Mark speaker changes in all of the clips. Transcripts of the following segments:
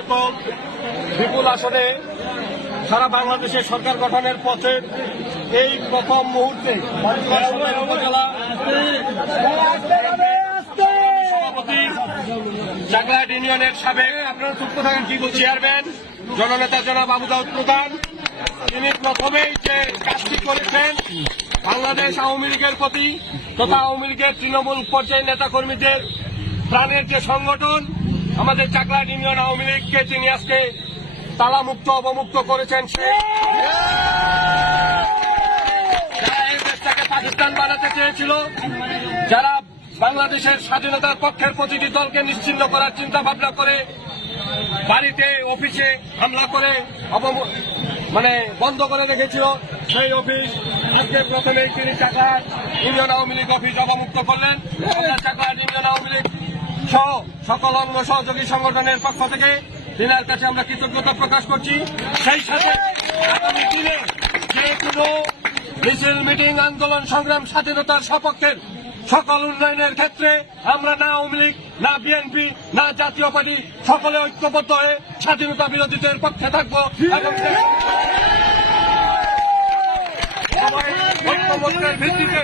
Speaker 1: এবং বিপুল আসনে সারা বাংলাদেশের সরকার গঠনের পথে এই প্রথম মুহূর্তে চাকলাট ইউনিয়নের সাবেক আপনারা চুক্ত থাকেন কি চেয়ারম্যান, জননেতা জনাব আবু দাউদ প্রধান। তিনি প্রথমেই যে কাজটি করেছেন, বাংলাদেশ আওয়ামী লীগের প্রতি তথা আওয়ামী লীগের তৃণমূল পর্যায়ে নেতা কর্মীদের প্রাণের যে সংগঠন আমাদের চাকলাট ইউনিয়ন আওয়ামী লীগকে তিনি আজকে তালামুক্ত, অবমুক্ত করেছেন যারা পাকিস্তান বানাতে চেয়েছিল, যারা বাংলাদেশের স্বাধীনতার পক্ষের প্রতিটি দলকে নিশ্চিন্ন করার চিন্তা ভাবনা করে বাড়িতে, অফিসে হামলা করে মানে বন্ধ করে রেখেছিল, সেই অফিস আজকে প্রথমেই তিনি চাকলাট ইউনিয়ন আওয়ামী লীগ অফিস অবমুক্ত করলেন। আমরা সহ সকল অঙ্গ সহযোগী সংগঠনের পক্ষ থেকে দিনের কাছে আমরা কৃতজ্ঞতা প্রকাশ করছি সেই সাথে মিছিল মিটিং আন্দোলন সংগ্রাম স্বাধীনতার সপক্ষের সকল উন্নয়নের ক্ষেত্রে আমরা না আওয়ামী লীগ না বিএনপি না জাতীয় পার্টি সকলে ঐক্যবদ্ধ হয়ে স্বাধীনতা বিরোধীদের পক্ষে থাকব ভিত্তিতে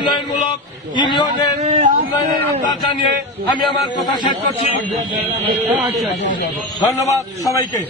Speaker 1: উন্নয়নমূলক ইউনিয়নের উন্নয়নের আহ্বান জানিয়ে আমি আমার কথা শেষ করছি। ধন্যবাদ সবাইকে।